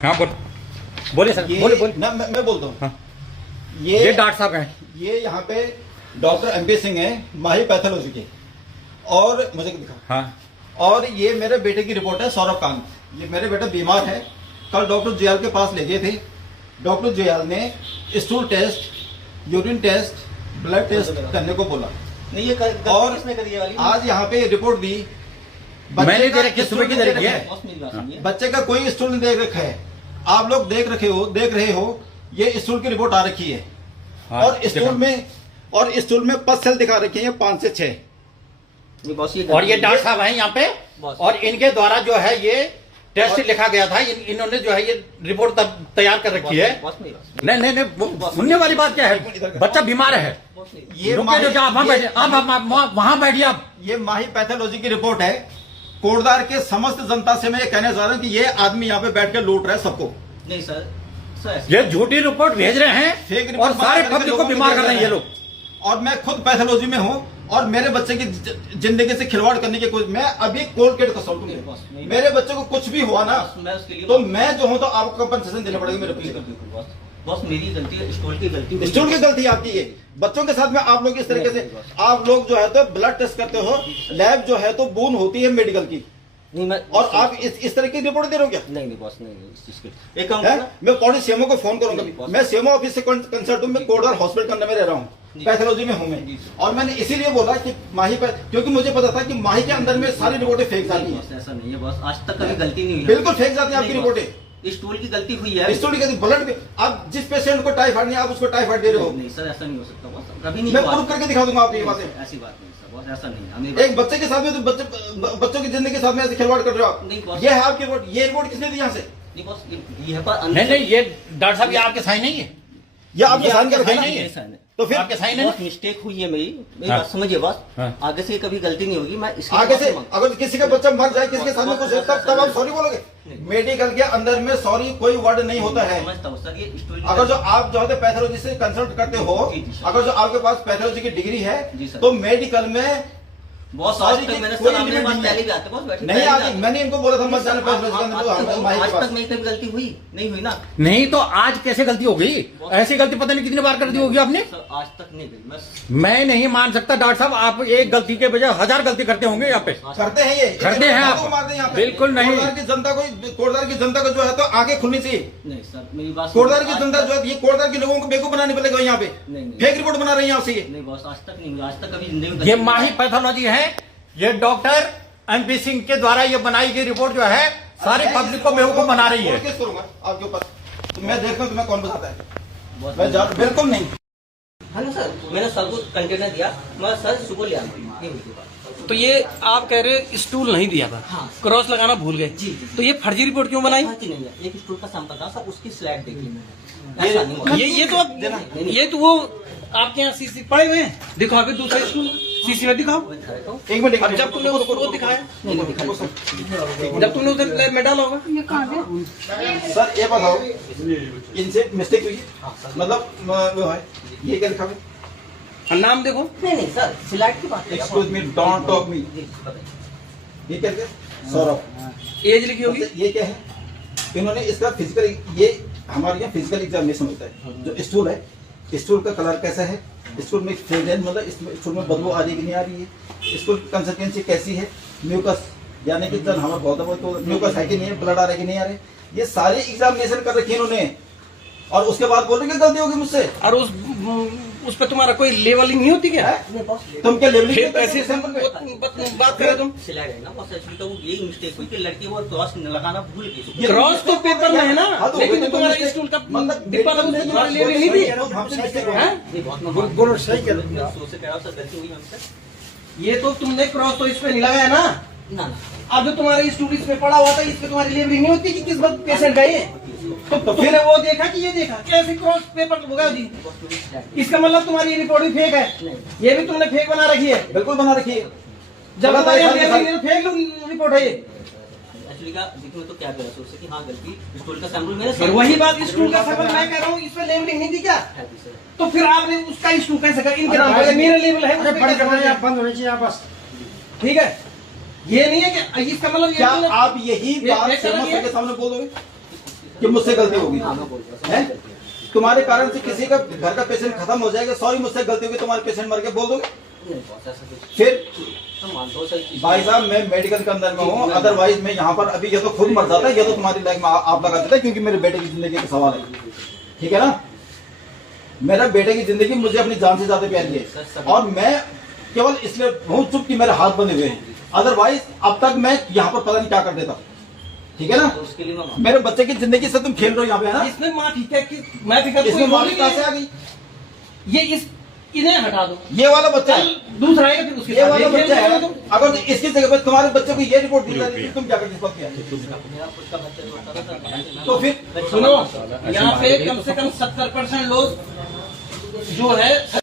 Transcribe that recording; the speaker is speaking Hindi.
हाँ बोलिए सर, बोलिए ना मैं बोलता हूँ। हाँ। ये डॉक्टर साहब हैं, ये यहाँ पे डॉक्टर एमपी सिंह है, माहिर पैथोलॉजी के, और मुझे दिखा। हाँ। और ये मेरे बेटे की रिपोर्ट है, सौरभ कांत। ये मेरे बेटा बीमार है, कल डॉक्टर जुयाल के पास ले गए थे। डॉक्टर जुयाल ने stool test, urine test, blood test करने को बोला। नहीं ये और किसने करी है वाली? आज यहाँ पे रिपोर्ट दी, मैंने दे रखी, सुबह की दे रखी है। बॉस मेरी बात सुनिए। बच्चे का कोई स्टूल नहीं देख रखा है। आप लोग देख रहे हो ये स्टूल की रिपोर्ट आ रखी है। हाँ, और स्टूल में पस सेल दिखा रखे हैं 5 से 6। नहीं बॉस और ये डॉक्टर साहब हैं यहाँ पे, और इनके द्वारा जो है ये टेस्ट लिखा गया था। इन्होंने जो है ये रिपोर्ट तैयार कर रखी है। बॉस मेरी बात नहीं, वो सुनने वाली बात क्या है, बच्चा बीमार है। ये रुकिए, जो आप वहाँ बैठिए, आप वहाँ बैठिए। आप ये माहिर पैथोलॉजी की रिपोर्ट है। कोटद्वार के समस्त जनता से मैं ये कहना चाह रहा हूँ कि ये आदमी यहाँ पे बैठ के लूट रहा है सबको। नहीं सर, सर ये झूठी रिपोर्ट भेज रहे हैं फेक और रिपोर्ट सारे बना करके पब्लिक को लोगों बीमार दे कर रहे हैं ये हैं। लोग। और मैं खुद पैथोलॉजी में हूँ, और मेरे बच्चे की जिंदगी से खिलवाड़ करने की कोई, मैं अभी कोलगेट कंसल्टेंट हूँ। मेरे बच्चे को कुछ भी हुआ ना मैं उसके लिए तो मैं जो हूँ तो आपको कंपनसेशन देना पड़ेगा मेरे प्लीज। बॉस मेरी गलती है, स्टूल की गलती हुई। स्टूल की गलती आपकी है। बच्चों के साथ में आप लोग इस तरीके से आप लोग जो है तो ब्लड टेस्ट करते हो, लैब जो है तो बून होती है मेडिकल की, नहीं मैं और आप इस तरह की रिपोर्ट दे रहे हो क्या? नहीं बॉस नहीं इस चीज के एक काम है? करना। मैं पौड़ी सीएमओ को फोन करूंगा। नहीं, बॉस। मैं सीएमओ ऑफिस से कंसल्ट हूँ, मैं कोटद्वार हॉस्पिटल के अंदर में रह रहा हूँ, पैथोलॉजी में हूँ मैं। और मैंने इसीलिए बोला कि माही पर, क्योंकि मुझे पता था कि माही के अंदर में सारी रिपोर्टें फेक जाती हैं। बॉस ऐसा नहीं है बॉस, आज तक कभी गलती नहीं हुई। बिल्कुल फेक जाती है आपकी नहीं, रिपोर्टें। बॉस, स्टूल की गलती हुई है। स्टोरी कहती ब्लड भी, आप जिस पेशेंट को टाइफाइड नहीं, आप उसको टाइफाइड दे रहे हो। नहीं सर ऐसा नहीं हो सकता बॉस, कभी नहीं मैं हुआ। प्रूफ करके दिखा दूंगा आपको ये बातें। ऐसी बात नहीं सर, बॉस ऐसा नहीं है। हमें एक बच्चे के साथ में तो बच्चों की जिंदगी के साथ में ऐसे खिलवाड़ कर रहे हो नहीं, आप। बॉस। ये है आपकी रिपोर्ट। ये रिपोर्ट किसने दी यहाँ से? नहीं बॉस ये है पर नहीं, ये डॉक्टर साहब ये आपके साइन नहीं है। ये आपने साइन कर रखा है नहीं है। ना? तो फिर आपके साइन है ना? बहुत मिस्टेक हुई है मेरी हाँ। बात समझिए बॉस। हाँ। आगे से कभी गलती नहीं होगी। मैं इसके आगे बाद से मांग- अगर किसी का बच्चा मर जाए, किसके सामने कुछ है, तब आप सॉरी बोलोगे? मेडिकल के अंदर में सॉरी कोई वर्ड नहीं होता है। समझता हूँ सर, ये स्टोरी अगर जो आप जो है पैथोलॉजी से कंसल्ट करते हो, जी, जी, सर। अगर जो आपके पास पैथोलॉजी की डिग्री है, जी, सर। तो मेडिकल में बॉस सॉरी आज की तक मैंने कोई सर आपने limit बात नहीं पहले है। भी आते बॉस बैठे नहीं आती। मैंने इनको बोला था मत जाना पैथोलॉजी के अंदर, माही आज के पास। तक मेरी कभी गलती हुई नहीं हुई ना नहीं तो आज कैसे गलती हो गई? ऐसी गलती पता नहीं कितनी बार कर दी होगी आपने। सर, आज तक नहीं गई। मैं नहीं मान सकता डॉक्टर साहब, आप एक गलती के बजाय 1000 गलती करते होंगे यहाँ पे। करते हैं ये करते हैं आप। मारते हैं यहाँ पे। बिल्कुल नहीं। कोटद्वार की जनता को जो है तो आगे खुलनी चाहिए। नहीं सर मेरी बात कोटद्वार की जनता जो है, ये कोटद्वार के लोगों को बेवकूफ बनाने पड़ेगा यहाँ पे। नहीं। फेक रिपोर्ट बना रही है आपसे ये। नहीं बॉस आज तक नहीं हुई, आज तक कभी जिंदगी में ये गलती माही पैथोलॉजी है, ये डॉक्टर एमपी सिंह के द्वारा ये बनाई गई रिपोर्ट जो है सारी पब्लिक को बेवकूफ बना रही है। केस करूंगा आपके ऊपर, तो मैं देखता हूँ तुम्हें कौन बताता है। बॉस मैं बिल्कुल नहीं। हाँ ना सर, मैंने सर को कंटेनर दिया, मैं सर सुबह ले आऊंगा। ये हुई थी बात। तो ये आप कह रहे स्टूल नहीं दिया था, हाँ। क्रॉस लगाना भूल गए। जी, जी। तो ये फर्जी रिपोर्ट क्यों बनाई? बात ही नहीं है, एक स्टूल का सैंपल था सर, उसकी स्लाइड देखी मैंने। ऐसा नहीं हुआ। ये तो ये तो वो आपके यहाँ सीसी पड़े हुए हैं, दिखाओ फिर दूसरा स्टूल सीसी में दिखाओ। एक मिनट। अब जब तुमने वो दिखाया, नहीं दिखा। जब तुमने उधर लैब में डाला होगा। सर ये बताओ, इनसे मिस्टेक हुई है? मतलब वो है, ये क्या लिखा है? और नाम देखो। नहीं सर, स्लाइड की बात है। एक्सक्यूज मी, डोंट टॉक मी। जी, बताइए। ये क्या है? सौरभ। एज लिखी होगी। ये क्या है? इन्होंने इसका फिजिकल, ये हमारे यहाँ फिजिकल एग्जामिनेशन होता है। जो स्टूल है, स्टूल का कलर कैसा है, स्टूल में फ्रेग्रेंस, मतलब स्टूल में बदबू आ रही कि नहीं आ रही है, स्टूल की कंसिस्टेंसी कैसी है, म्यूकस यानी कि जब हमारा बहुत तो म्यूकस है कि नहीं है, ब्लड आ रहा है कि नहीं आ रहा है, ये सारी एग्जामिनेशन कर रखी है इन्होंने। और उसके बाद बोल रहे हैं कि गलती होगी मुझसे। और उस पर तुम्हारा कोई लेवलिंग नहीं होती क्या? नहीं बॉस, तुम क्या लेवलिंग फिर ऐसे बात करें तुम। स्लाइड है ना बॉस, एक्चुअली तो वो यही मिस्टेक हुई कि लड़की वो क्रॉस लगाना भूल गई। क्रॉस तो पेपर में है ना, हाँ, तो लेकिन वही तो तुम्हारा mistake- स्टूल का मतलब डिब्बा था, उसमें तुम्हारी लेवलिंग नहीं थी। हमसे मिस्टेक हो गई। हैं? नहीं बहुत मैं बोलो सही कह रहे हो। सोच से कह रहा हूँ सर, गलती हुई हमसे। ये तो तुमने क्रॉस तो इस पे नहीं लगाया ना। ना ना अब जो तुम्हारा स्टूल इस पे पड़ा हुआ था, इस पे तुम्हारी लेवलिंग नहीं होती कि किस वक्त पेशेंट का ये। तो फिर वो देखा कि ये देखा कैसे क्रॉस पेपर होगा जी। इसका मतलब तुम्हारी रिपोर्ट भी फेक है, ये भी तुमने फेक बना रखी है। बिल्कुल बना रखी है। जब तुम्हारी फेक रिपोर्ट है ये। एक्चुअली का देखो तो क्या करा सोच से कि हाँ गलती स्टूल का सैंपल मेरे फिर वही बात स्टूल का सफल मैं कह रहा हूँ, इस पे लेवलिंग नहीं थी क्या? तो फिर आपने उसका स्टूल कैसे कर, इनके नाम पर मेरा लेवल है, अरे बंद करना है, बंद होनी चाहिए बस। ठीक है। ये नहीं है कि इसका मतलब क्या ये आप यही ये- बात ये सीएमओ करेंगे? के सामने बोल दोगे? कि मुझसे गलती होगी हाँ, मैं बोल रहा हूँ, है? तुम्हारे कारण से किसी का घर का पेशेंट खत्म हो जाएगा, सॉरी मुझसे गलती होगी, तुम्हारे पेशेंट मर के बोल दोगे? नहीं बॉस ऐसा कुछ फिर मैं मानता हूँ सर कि- भाई साहब मैं मेडिकल के अंदर में हूँ, अदरवाइज मैं यहाँ पर अभी ये तो खुद मर जाता है, ये तो तुम्हारी लाइफ में आप लगा देता है, क्योंकि मेरे बेटे की जिंदगी का सवाल है, ठीक है ना? मेरा बेटे की जिंदगी मुझे अपनी जान से ज्यादा प्यारी है, और मैं केवल इसलिए हूँ चुप कि मेरे हाथ बंधे हुए हैं, अदरवाइज अब तक मैं यहाँ पर पता नहीं क्या कर देता, ठीक है ना? तो उसके लिए मैं मानता मेरे बच्चे की जिंदगी से तुम खेल रहे हो यहाँ पे, है ना? इसमें माफी क्या कि मैं फिक्र इसमें माफी कहाँ से आ गई? ये इस इन्हें हटा दो, ये वाला बच्चा कल है, दूसरा आएगा फिर उसके ये साथ वाला ये बच्चा खेल है, दो। अगर इसकी जगह पर तुम्हारे बच्चे को ये रिपोर्ट दी जा रही थी, तुम क्या करते इस बात पे? हूँ। मेरा खुद का बच्चा जो होता था सर, तो फिर सुनो, यहाँ पे कम से कम 70% लोग जो है